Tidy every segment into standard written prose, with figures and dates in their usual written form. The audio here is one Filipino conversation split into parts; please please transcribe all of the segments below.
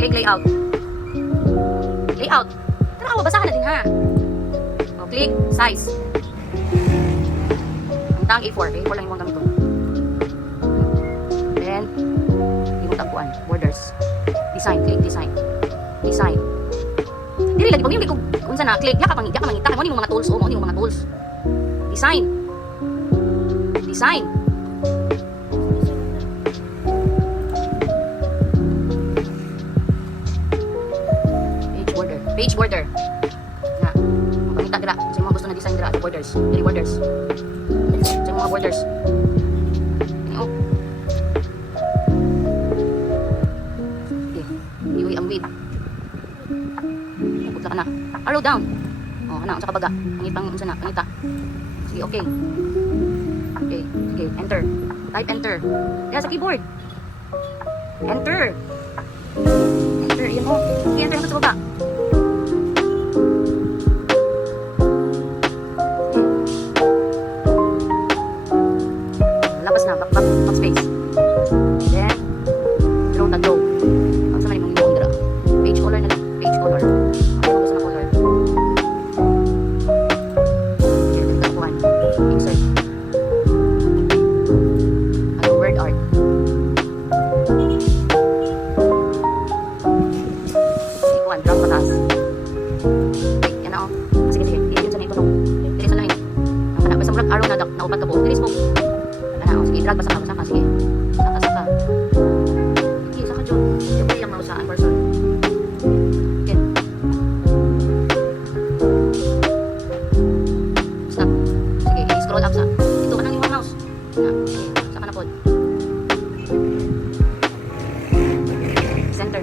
Click layout. Layout. Tara, basahan na din ha. O, click size. Ang tang A4. A4 lang yung mga gamit ko. Then, yung tagpuan. Borders. Design. Click design. Design. Dili lagi pag yung kung sana click ya ka mangita mo ni mga tools mo ni mga tools. Design. Design. Page border. Na. Pangita dira sa mga gusto na design dira sa borders. Dili borders. Sa mga borders. Ano? Okay. Iwi ang width. Putla ka na. Arrow down. Oh, ana unsa ka baga? Pangitang unsa na? Pangita. Sige, okay. Okay, okay, enter. Type enter. Kaya sa keyboard. Enter. Enter, yun mo. Okay, enter hanggang sa baba. Labas na, backspace. Then, draw na draw. Ang sama mong yung dra. Page color na lang. Page color. Ang gusto na color. Okay, nagkakuhan. Insert. Ano, word art. Ikuan, drop patas. Okay, yan na o. Sige, sige. Hindi yun sa nito no. Dili sa lahin. Ang kana, basta murag araw na naupat ka po. Dili smoke. Sige, drag, basa ka. Sige. Saka. Sige, saka dyan. Siyempre yung mausaan person. Okay. Stop. Sige, i-scroll up sa. Ito ka nang yung mouse. Na, sige, saka na po. Center.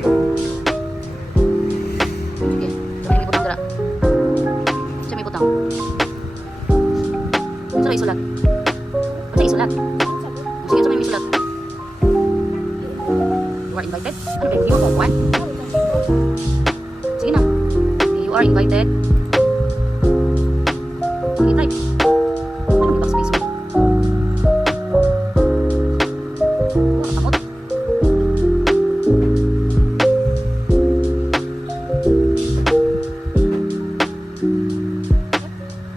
Sige, sabi may butang dira. Siya may butang. Sa isulat. Sa isulat. Sige, sa may sulat. You are invited. Ano ba yung you are one? Sige na. You are invited. Sige, type. Ano yung backspace mo? Kamot.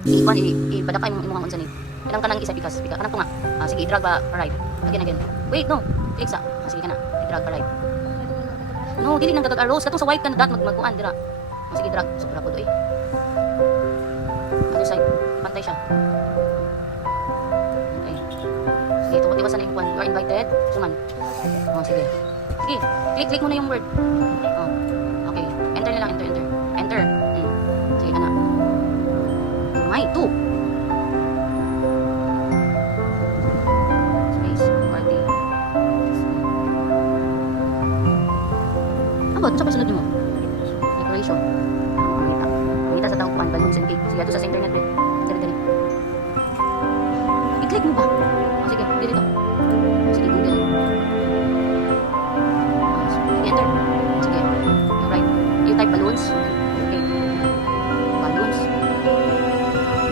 Ikuan, ipadakay mo mga unsa ni. Ilang ka nang isa pikas. Kanang po nga. Sige, drag pa right. Again. Wait, no. Click sa. Sige ka na. I-drag pa right. No, dili nang gagag arrows. Katong sa white ka na dat magkuan dira. Sige, drag. Sobra po do eh. Other side. Pantay siya. Okay. Sige, ito. Iwasan na yung kuan. You are invited. Suman. Sige. Sige. Click mo na yung word. Okay. Enter na lang. Enter. Sige ka na. May, 2. Abot, sa pasunod mo. Decoration. Pangita sa taupuan, balloons and cake. Sige, ito sa internet eh. Dali. I-click mo ba? Sige, dito. Sige, Google. Sige, enter. Sige, you write. You type balloons. Okay. Balloons.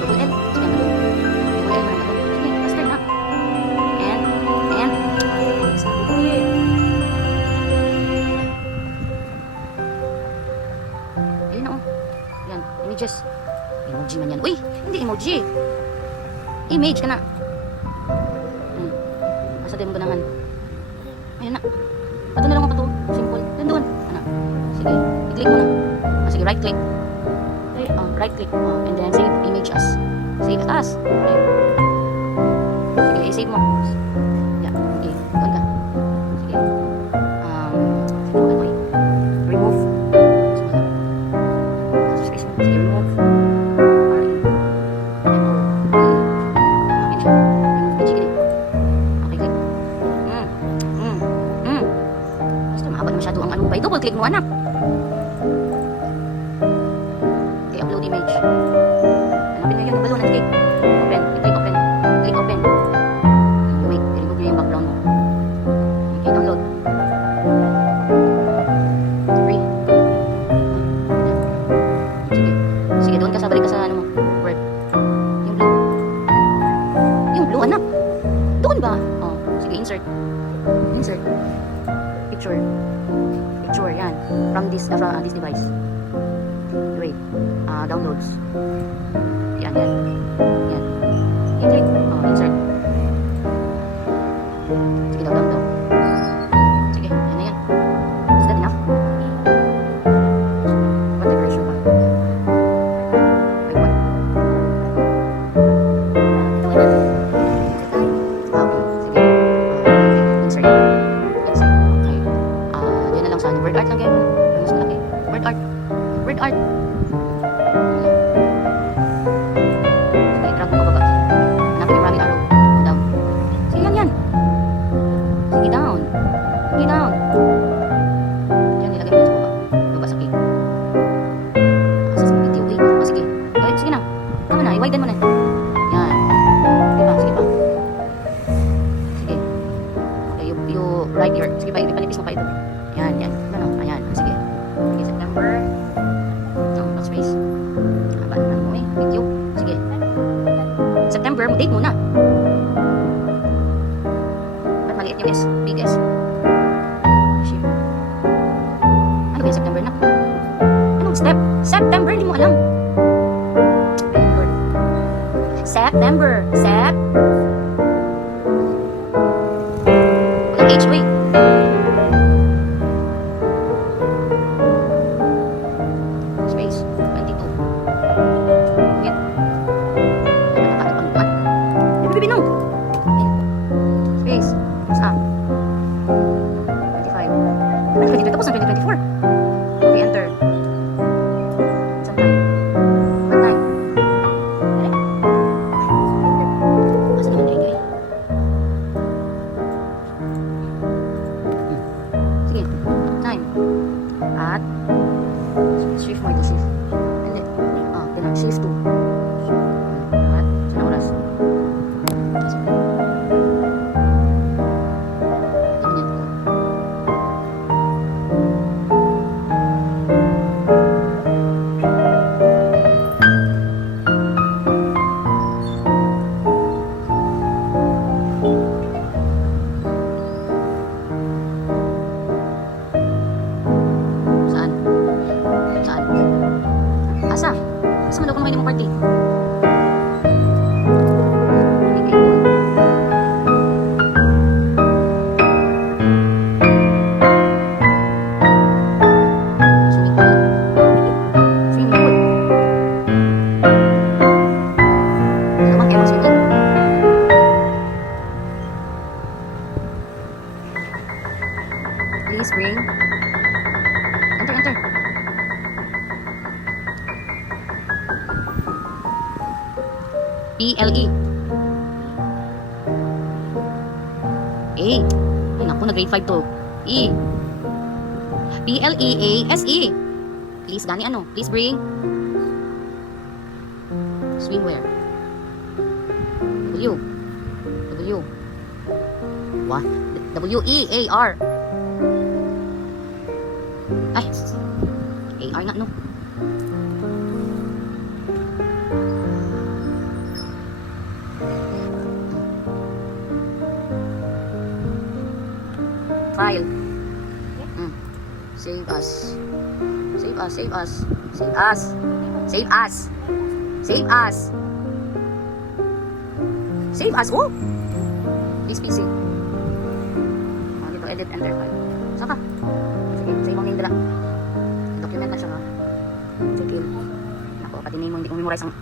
Double L. Sige, balloon. Double L na. Sige, faster na. And. Sabi ko eh. Images. Emoji man yan. Uy! Hindi emoji. Image ka na. Asa din mo ganahan. Ayan na. Pato na lang mo pa to. Simple. Doon. Ano? Sige. I-click mo na. Sige, right click. Okay. Right click. And then save image as. Save as. Okay. Sige, i-save mo. Yeah. Okay. Doon ka. Sige. Sige, remove. Masyado ang anong bay. Double click mo anak. Okay, upload image. Hanapin mo yung balloon at click. Open. I-click open. Click open. Wait, i-remove nyo yung background mo. Okay, download. Free. Sige, doon ka sa balik ka sa ano mo. Word. Yung blue anak. Doon ba? Sige, insert. Picture, yan. from this device. Wait. Downloads. Yan. I-click. Insert. Sige, download. Sige, yan na yan. Is that enough? What decoration pa? Wait, what? Okay, sige. Insert. Okay. Yan na lang sa word art lang yan. Mas malaki. Word art. Sige, drag mo pababa. Hanapin yung maraming arrow. Down. Sige, yan. Sige, down. Sige, down. Diyan, nilagay mo sa baba. Baba sa cake. Asa sa video. Wait. Sige. Sige na. Tama na. I-widen mo na. Yan. Sige pa. Sige. Okay, you right here. Sige pa, ipanipis mo pa ito. Yan. Ano? Ayan. Sige. Sige, September. Space. Haba naman mo video. Sige. September, date muna. Ba't maliit yung S? Big S. Shift. Ano ba yung September na? Anong step? September, hindi mo alam. September. Walang H, wait. Space. 22. Wait. Binong. Space. Sa. 25. Ano 23? Tapos ang 2024. Okay, enter. Sometime. What time? Asa naman na yun? Sige. Time. At shift mo ito, shift. Hindi. Shift 2. At saan oras? Asa? Asa man daw kung may party? Please bring. Enter. PLE. A. Ay, naku, nag-grade 5 to. E. PLEASE. Please, gani ano? Please bring. Swimwear. W. What? WEAR. Ay. AR nga, no? File. Save as. Oh! This PC. Dito, edit, enter file. Saka. Sige, save mo yung dala. Document na siya, ha? Check in. Ako, pati name mo, hindi ko memorize ang